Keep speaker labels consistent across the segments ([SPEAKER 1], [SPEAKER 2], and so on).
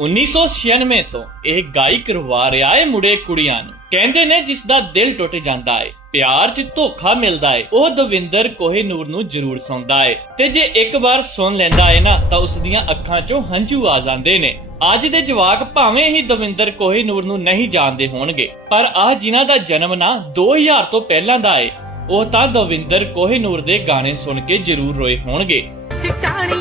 [SPEAKER 1] 1996 ਤੋਂ ਇਹ ਗਾਇਕ ਰਵਾ ਰਿਹਾ ਏ ਮੁੰਡੇ ਕੁੜੀਆਂ ਨੂੰ। ਕਹਿੰਦੇ ਨੇ ਜਿਸ ਦਾ ਦਿਲ ਟੁੱਟ ਜਾਂਦਾ ਏ, ਪਿਆਰ 'ਚ ਧੋਖਾ ਮਿਲਦਾ ਏ, ਉਹ ਦਵਿੰਦਰ ਕੋਹੇਨੂਰ ਨੂੰ ਜ਼ਰੂਰ ਸੁਣਦਾ ਏ। ਤੇ ਜੇ ਇੱਕ ਵਾਰ ਸੁਣ ਲੈਂਦਾ ਏ ਨਾ, ਤਾਂ ਉਸ ਦੀਆਂ ਅੱਖਾਂ 'ਚੋਂ ਹੰਝੂ ਆ ਜਾਂਦੇ ਨੇ। ਅੱਜ ਦੇ ਜਵਾਕ ਭਾਵੇਂ ਹੀ ਦਵਿੰਦਰ ਕੋਹੇਨੂਰ ਨੂੰ ਨਹੀਂ ਜਾਣਦੇ ਹੋਣਗੇ, ਪਰ ਆ ਜਿਨ੍ਹਾਂ ਦਾ ਜਨਮ ਨਾ 2000 ਤੋਂ ਪਹਿਲਾਂ ਦਾ ਏ, ਉਹ ਤਾਂ ਦਵਿੰਦਰ ਕੋਹੇਨੂਰ ਦੇ ਗਾਣੇ ਸੁਣ ਕੇ ਜ਼ਰੂਰ ਰੋਏ ਹੋਣਗੇ।
[SPEAKER 2] ਸਿਤਾਣੀਆਂ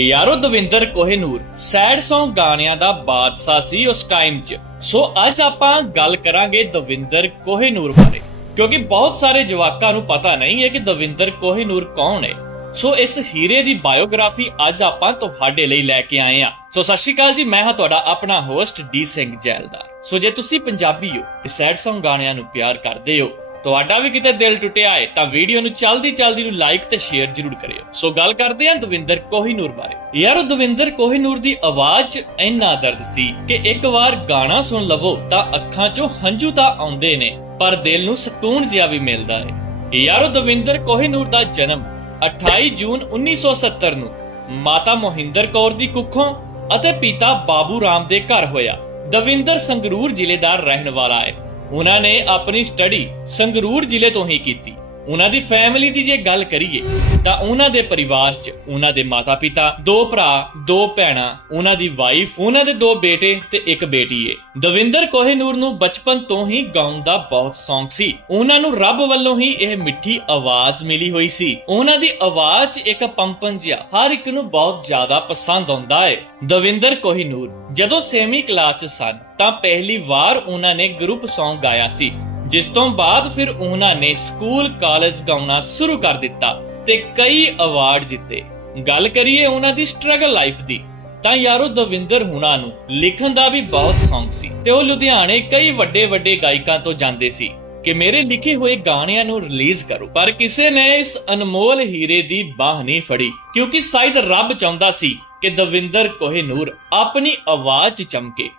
[SPEAKER 1] ਯਾਰੋ ਦਵਿੰਦਰ ਕੋਹੇਨੂਰ, ਸੈਡ Song ਗਾਣਿਆਂ ਦਾ ਬਾਦਸ਼ਾਹ ਸੀ ਉਸ ਟਾਈਮ 'ਚ। ਸੋ ਅੱਜ ਆਪਾਂ ਗੱਲ ਕਰਾਂਗੇ ਦਵਿੰਦਰ ਕੋਹੇਨੂਰ ਬਾਰੇ, ਕਿਉਂਕਿ ਬਹੁਤ ਸਾਰੇ ਜਵਾਕਾਂ ਨੂੰ ਪਤਾ ਨਹੀਂ ਹੈ ਕਿ ਦਵਿੰਦਰ ਕੋਹੇਨੂਰ ਕੌਣ ਹੈ। ਸੋ ਇਸ ਹੀਰੇ ਦੀ ਬਾਇਓਗ੍ਰਾਫੀ ਅੱਜ ਆਪਾਂ ਤੁਹਾਡੇ ਲਈ ਲੈ ਕੇ ਆਏ ਆ ਸੋ ਸਤਿ ਸ਼੍ਰੀ ਅਕਾਲ ਜੀ, ਮੈਂ ਹਾਂ ਤੁਹਾਡਾ ਆਪਣਾ host D Singh Jaildar. So ਜੇ ਤੁਸੀਂ ਪੰਜਾਬੀ ਹੋ, ਤੇ ਸੈਡ Song ਗਾਣਿਆਂ ਨੂੰ ਪਿਆਰ ਕਰਦੇ ਹੋ ਤੁਹਾਡਾ ਵੀ ਕਿਤੇ ਦਿਲ ਟੁੱਟਿਆ ਹੈ ਤਾਂ ਵੀਡੀਓ ਨੂੰ ਚਲਦੀ ਚਲਦੀ ਨੂੰ ਲਾਈਕ ਤੇ ਸ਼ੇਅਰ ਜ਼ਰੂਰ ਕਰਿਓ। ਸੋ ਗੱਲ ਕਰਦੇ ਹਾਂ ਦਵਿੰਦਰ ਕੋਹੀਨੂਰ ਬਾਰੇ। ਯਾਰ ਦਵਿੰਦਰ ਕੋਹੀਨੂਰ ਦੀ ਆਵਾਜ਼ ਇੰਨਾ ਦਰਦ ਸੀ ਕਿ ਇੱਕ ਵਾਰ ਗਾਣਾ ਸੁਣ ਲਵੋ ਤਾਂ ਅੱਖਾਂ 'ਚੋਂ ਹੰਝੂ ਤਾਂ ਆਉਂਦੇ ਨੇ, ਪਰ ਦਿਲ ਨੂੰ ਸਕੂਨ ਜਿਹਾ ਵੀ ਮਿਲਦਾ ਹੈ। ਯਾਰ ਦਵਿੰਦਰ ਕੋਹੀਨੂਰ ਦਾ ਜਨਮ 28 ਜੂਨ 1970 ਨੂੰ ਮਾਤਾ ਮੋਹਿੰਦਰ ਕੌਰ ਦੀ ਕੁੱਖੋਂ ਅਤੇ ਪਿਤਾ ਬਾਬੂ ਰਾਮ ਦੇ ਘਰ ਹੋਇਆ। ਦਵਿੰਦਰ ਸੰਗਰੂਰ ਜ਼ਿਲ੍ਹੇ ਦਾ ਰਹਿਣ ਵਾਲਾ ਹੈ। ਉਹਨਾਂ ਨੇ ਆਪਣੀ ਸਟੱਡੀ ਸੰਗਰੂਰ ਜ਼ਿਲ੍ਹੇ ਤੋਂ ਹੀ ਕੀਤੀ। ਉਹਨਾਂ ਦੀ ਫੈਮਿਲੀ ਦੀ ਜੇ ਗੱਲ ਕਰੀਏ, ਤਾਂ ਉਹਨਾਂ ਦੇ ਪਰਿਵਾਰ 'ਚ ਉਹਨਾਂ ਦੇ ਮਾਤਾ-ਪਿਤਾ, ਦੋ ਭਰਾ, ਦੋ ਭੈਣਾਂ, ਉਹਨਾਂ ਦੀ ਵਾਈਫ ਉਹਨਾਂ ਦੇ ਦੋ ਬੇਟੇ ਤੇ ਇੱਕ ਬੇਟੀ ਏ। ਦਵਿੰਦਰ ਕੋਹੇਨੂਰ ਨੂੰ ਬਚਪਨ ਤੋਂ ਹੀ ਗਾਉਣ ਦਾ ਬਹੁਤ ਸ਼ੌਂਕ ਸੀ। ਉਹਨਾਂ ਨੂੰ ਰੱਬ ਵੱਲੋਂ ਹੀ ਇਹ ਮਿੱਠੀ ਆਵਾਜ਼ ਮਿਲੀ ਹੋਈ ਸੀ। ਉਹਨਾਂ ਦੀ ਆਵਾਜ਼ 'ਚ ਇੱਕ ਪੰਪਨ ਜਿਹਾ ਹਰ ਇੱਕ ਨੂੰ ਬਹੁਤ ਜ਼ਿਆਦਾ ਪਸੰਦ ਆਉਂਦਾ ਏ। ਦਵਿੰਦਰ ਕੋਹੇਨੂਰ ਜਦੋਂ 6ਵੀਂ ਕਲਾਸ 'ਚ ਸਨ, ਤਾਂ ਪਹਿਲੀ ਵਾਰ ਉਹਨਾਂ ਨੇ ਗਰੁੱਪ Song ਗਾਇਆ ਸੀ। ਜਿਸ ਤੋਂ ਬਾਅਦ ਫਿਰ ਉਹਨਾਂ ਨੇ ਸਕੂਲ ਕਾਲਜ ਗਾਉਣਾ ਸ਼ੁਰੂ ਕਰ ਦਿੱਤਾ ਤੇ ਕਈ ਅਵਾਰਡ ਜਿੱਤੇ। ਗੱਲ ਕਰੀਏ ਉਹਨਾਂ ਦੀ ਸਟਰਗਲ ਲਾਈਫ ਦੀ, ਤਾਂ ਯਾਰੋ ਦਵਿੰਦਰ ਹੁਣਾਂ ਨੂੰ ਲਿਖਣ ਦਾ ਵੀ ਬਹੁਤ ਸ਼ੌਂਕ ਸੀ ਤੇ ਉਹ ਲੁਧਿਆਣੇ ਕਈ ਵੱਡੇ ਵੱਡੇ ਗਾਇਕਾਂ ਤੋਂ ਜਾਂਦੇ ਸੀ ਕਿ ਮੇਰੇ ਲਿਖੇ ਹੋਏ ਗਾਣਿਆਂ ਨੂੰ ਰਿਲੀਜ਼ ਕਰੋ। ਪਰ ਕਿਸੇ ਨੇ ਇਸ ਅਨਮੋਲ ਹੀਰੇ ਦੀ ਬਾਹ ਨਹੀਂ ਫੜੀ, ਕਿਉਂਕਿ ਸ਼ਾਇਦ ਰੱਬ ਚਾਹੁੰਦਾ ਸੀ ਕਿ ਦਵਿੰਦਰ ਕੋਹੇ ਨੂਰ ਆਪਣੀ ਆਵਾਜ਼ 'ਚ ਚਮਕੇ।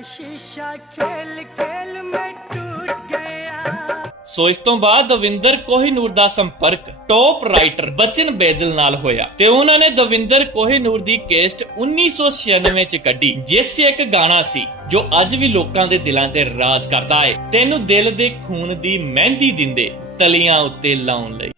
[SPEAKER 2] ਸ਼ੀਸ਼ਾ ਖੇਲ ਖੇਲ ਮੈਂ ਟੂਟ ਗਿਆ।
[SPEAKER 1] ਸੋ ਇਸ ਤੋਂ ਬਾਅਦ ਦਵਿੰਦਰ ਕੋਹੀਨੂਰ ਦਾ ਸੰਪਰਕ ਟੌਪ ਰਾਈਟਰ ਬਚਨ ਬੇਦਲ ਨਾਲ ਹੋਇਆ ਤੇ ਉਹਨਾਂ ਨੇ ਦਵਿੰਦਰ ਕੋਹੀਨੂਰ ਦੀ ਕੇਸਟ 1996 ਚ ਕੱਢੀ, ਜਿਸ 'ਚ ਇੱਕ ਗਾਣਾ ਸੀ, ਜੋ ਅੱਜ ਵੀ ਲੋਕਾਂ ਦੇ ਦਿਲਾਂ ਤੇ ਰਾਜ ਕਰਦਾ ਹੈ ਤੈਨੂੰ ਦਿਲ ਦੇ ਖੂਨ ਦੀ ਮਹਿੰਦੀ ਦਿੰਦੇ, ਤਲੀਆਂ ਉੱਤੇ ਲਾਉਣ ਲਈ।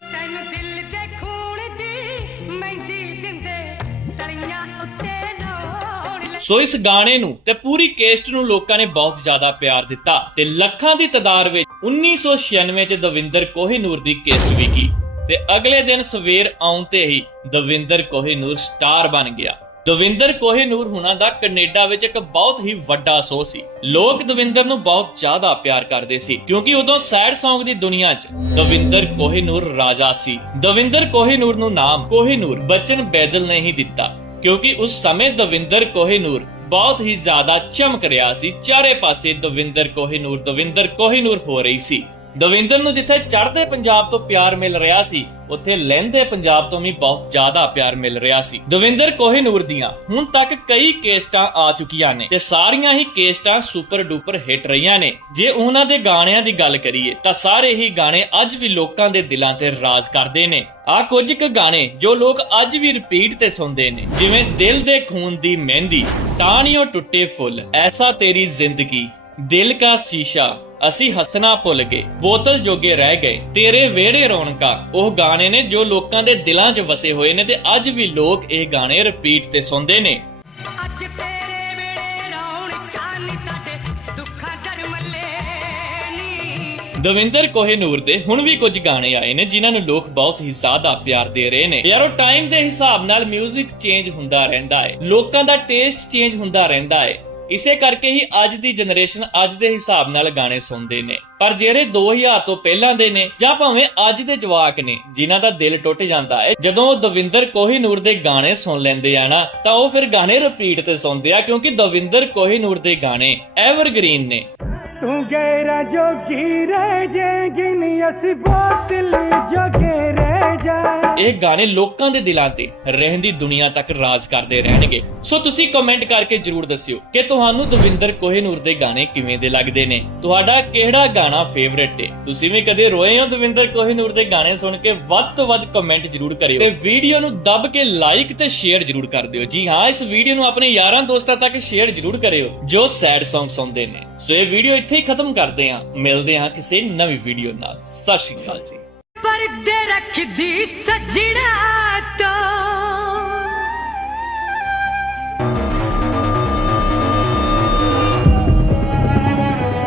[SPEAKER 1] ਸੋ ਇਸ ਗਾਣੇ ਨੂੰ ਤੇ ਪੂਰੀ ਕੇਸਟ ਨੂੰ ਲੋਕਾਂ ਨੇ ਬਹੁਤ ਜ਼ਿਆਦਾ ਪਿਆਰ ਦਿੱਤਾ ਤੇ ਲੱਖਾਂ ਦੀ ਤਾਦਾਦ ਵਿੱਚ 1996 ਚ ਦਵਿੰਦਰ ਕੋਹੀਨੂਰ ਦੀ ਕੇਸਟ ਵਿਕੀ ਤੇ ਅਗਲੇ ਦਿਨ ਸਵੇਰ ਆਉਣ ਤੇ ਹੀ ਦਵਿੰਦਰ ਕੋਹੀਨੂਰ ਸਟਾਰ ਬਣ ਗਿਆ। ਦਵਿੰਦਰ ਕੋਹੀਨੂਰ ਹੁਣਾਂ ਦਾ ਕੈਨੇਡਾ ਵਿੱਚ ਇੱਕ ਬਹੁਤ ਹੀ ਵੱਡਾ ਸੋ ਸੀ। ਲੋਕ ਦਵਿੰਦਰ ਨੂੰ ਬਹੁਤ ਜ਼ਿਆਦਾ ਪਿਆਰ ਕਰਦੇ ਸੀ ਕਿਉਂਕਿ ਉਦੋਂ ਸੈਡ Song ਦੀ ਦੁਨੀਆ 'ਚ ਦਵਿੰਦਰ ਕੋਹੀਨੂਰ ਰਾਜਾ ਸੀ। ਦਵਿੰਦਰ ਕੋਹੀਨੂਰ ਨੂੰ ਨਾਮ ਕੋਹੀਨੂਰ ਬਚਨ ਬੈਦਲ ਨੇ ਹੀ ਦਿੱਤਾ। ਕਿਉਂਕਿ ਉਸ ਸਮੇਂ ਦਵਿੰਦਰ ਕੋਹੀਨੂਰ ਬਹੁਤ ਹੀ ਜ਼ਿਆਦਾ ਚਮਕ ਰਿਹਾ ਸੀ। ਚਾਰੇ ਪਾਸੇ ਦਵਿੰਦਰ ਕੋਹੀਨੂਰ ਦਵਿੰਦਰ ਕੋਹੀਨੂਰ ਹੋ ਰਹੀ ਸੀ। ਦਵਿੰਦਰ ਨੂੰ ਜਿੱਥੇ ਚੜ੍ਹਦੇ ਪੰਜਾਬ ਤੋਂ ਪਿਆਰ ਮਿਲ ਰਿਹਾ ਸੀ, ਉੱਥੇ ਲਹਿੰਦੇ ਪੰਜਾਬ ਤੋਂ ਵੀ ਬਹੁਤ ਜ਼ਿਆਦਾ ਪਿਆਰ ਮਿਲ ਰਿਹਾ ਸੀ। ਦਵਿੰਦਰ ਕੋਹੀਨੂਰ ਦੀਆਂ ਹੁਣ ਤੱਕ ਕਈ ਕੇਸਟਾਂ ਆ ਚੁੱਕੀਆਂ ਨੇ ਤੇ ਸਾਰੀਆਂ ਹੀ ਕੇਸਟਾਂ ਸੁਪਰ ਡੂਪਰ ਹਿੱਟ ਰਹੀਆਂ ਨੇ। ਜੇ ਉਹਨਾਂ ਦੇ ਗਾਣਿਆਂ ਦੀ ਗੱਲ ਕਰੀਏ, ਤਾਂ ਸਾਰੇ ਹੀ ਗਾਣੇ ਅੱਜ ਵੀ ਲੋਕਾਂ ਦੇ ਦਿਲਾਂ ਤੇ ਰਾਜ ਕਰਦੇ ਨੇ। ਆ ਕੁਝ ਕੁ ਗਾਣੇ ਜੋ ਲੋਕ ਅੱਜ ਵੀ ਰਿਪੀਟ ਤੇ ਸੁਣਦੇ ਨੇ, ਜਿਵੇਂ ਦਿਲ ਦੇ ਖੂਨ ਦੀ ਮਹਿੰਦੀ ਟਾਣੀਓ ਟੁੱਟੇ ਫੁੱਲ, ਐਸਾ ਤੇਰੀ ਜ਼ਿੰਦਗੀ, ਦਿਲ ਕਾ ਸ਼ੀਸ਼ਾ ਅਸੀਂ ਹੱਸਣਾ ਭੁੱਲ ਗਏ ਬੋਤਲ ਜੋਗੇ ਰਹਿ ਗਏ ਤੇਰੇ ਵਿਹੜੇ ਰੌਣਕਾਂ ਉਹ ਗਾਣੇ ਨੇ ਜੋ ਲੋਕਾਂ ਦੇ ਦਿਲਾਂ 'ਚ ਵਸੇ ਹੋਏ ਨੇ ਤੇ ਅੱਜ ਵੀ ਲੋਕ ਇਹ ਗਾਣੇ ਰਿਪੀਟ ਤੇ ਸੁਣਦੇ ਨੇ।
[SPEAKER 2] ਅੱਜ ਤੇਰੇ ਵੇਲੇ ਰੌਣਕਾਂ ਨੀ ਸਾਡੇ ਦੁੱਖਾਂ ਦਰ ਮੱਲੇ ਨੀ।
[SPEAKER 1] ਦਵਿੰਦਰ ਕੋਹੇਨੂਰ ਦੇ ਹੁਣ ਵੀ ਕੁਝ ਗਾਣੇ ਆਏ ਨੇ ਜਿਨ੍ਹਾਂ ਨੂੰ ਲੋਕ ਬਹੁਤ ਹੀ ਜ਼ਿਆਦਾ ਪਿਆਰ ਦੇ ਰਹੇ ਨੇ। ਯਾਰੋ ਟਾਈਮ ਦੇ ਹਿਸਾਬ ਨਾਲ 뮤직 ਚੇਂਜ ਹੁੰਦਾ ਰਹਿੰਦਾ ਹੈ ਲੋਕਾਂ ਦਾ ਟੇਸਟ ਚੇਂਜ ਹੁੰਦਾ ਰਹਿੰਦਾ ਹੈ। ਇਸੇ ਕਰਕੇ ਹੀ ਅੱਜ ਦੀ ਜਨਰੇਸ਼ਨ ਅੱਜ ਦੇ ਹਿਸਾਬ ਨਾਲ ਗਾਣੇ ਸੁਣਦੇ ਨੇ। ਪਰ ਜਿਹੜੇ 2000 ਤੋਂ ਪਹਿਲਾਂ ਦੇ ਨੇ, ਜਾਂ ਭਾਵੇਂ ਅੱਜ ਦੇ ਜਵਾਕ ਨੇ, ਜਿਨ੍ਹਾਂ ਦਾ ਦਿਲ ਟੁੱਟ ਜਾਂਦਾ ਹੈ, ਜਦੋਂ ਦਵਿੰਦਰ ਕੋਹੀਨੂਰ ਦੇ ਗਾਣੇ ਸੁਣ ਲੈਂਦੇ ਆ ਨਾ, ਤਾਂ ਉਹ ਫਿਰ ਗਾਣੇ ਰਿਪੀਟ ਤੇ ਸੁਣਦੇ ਆ, ਕਿਉਂਕਿ ਦਵਿੰਦਰ ਕੋਹੀਨੂਰ ਦੇ ਗਾਣੇ ਐਵਰਗ੍ਰੀਨ ਨੇ।
[SPEAKER 3] ਤੂੰ ਗੈਰਾ ਜੋਗੀ ਰਹਿ ਜਾਏਗੀ ਨੀ, ਅਸੀਂ ਬੋਤਲ ਜੋਗੇ
[SPEAKER 1] ਇਹ ਗਾਣੇ ਲੋਕਾਂ ਦੇ ਦਿਲਾਂ ਤੇ ਰਹਿੰਦੀ ਦੁਨੀਆ ਤੱਕ ਰਾਜ ਕਰਦੇ ਰਹਿਣਗੇ। ਸੋ ਤੁਸੀਂ ਕਮੈਂਟ ਕਰਕੇ ਜਰੂਰ ਦੱਸਿਓ ਕਿ ਤੁਹਾਨੂੰ ਦਵਿੰਦਰ ਕੋਹੇਨੂਰ ਦੇ ਗਾਣੇ ਕਿਵੇਂ ਦੇ ਲੱਗਦੇ ਨੇ। ਤੁਹਾਡਾ ਕਿਹੜਾ ਗਾਣਾ ਫੇਵਰਿਟ ਹੈ ਤੁਸੀਂ ਵੀ ਕਦੇ ਰੋਏ ਹੋ ਦਵਿੰਦਰ ਕੋਹੇਨੂਰ ਦੇ ਗਾਣੇ ਸੁਣ ਕੇ? ਵੱਧ ਤੋਂ ਵੱਧ ਕਮੈਂਟ ਜਰੂਰ ਕਰਿਓ। ਤੇ ਵੀਡੀਓ ਨੂੰ ਦੱਬ ਕੇ ਲਾਈਕ ਤੇ ਸ਼ੇਅਰ ਜਰੂਰ ਕਰ ਦਿਓ। ਜੀ ਹਾਂ, ਇਸ ਵੀਡੀਓ ਨੂੰ ਆਪਣੇ ਯਾਰਾਂ ਦੋਸਤਾਂ ਤੱਕ ਸ਼ੇਅਰ ਜਰੂਰ ਕਰਿਓ, ਜੋ ਸੈਡ Song ਸੁਣਦੇ ਨੇ। ਸੋ ਇਹ ਵੀਡੀਓ ਇੱਥੇ ਹੀ ਖਤਮ ਕਰਦੇ ਹਾਂ। ਮਿਲਦੇ ਹਾਂ ਕਿਸੇ ਨਵੀਂ ਵੀਡੀਓ ਨਾਲ। ਸਤਿ ਸ਼੍ਰੀ ਅਕਾਲ ਜੀ।
[SPEAKER 2] ਪਰਦੇ ਰੱਖਦੀ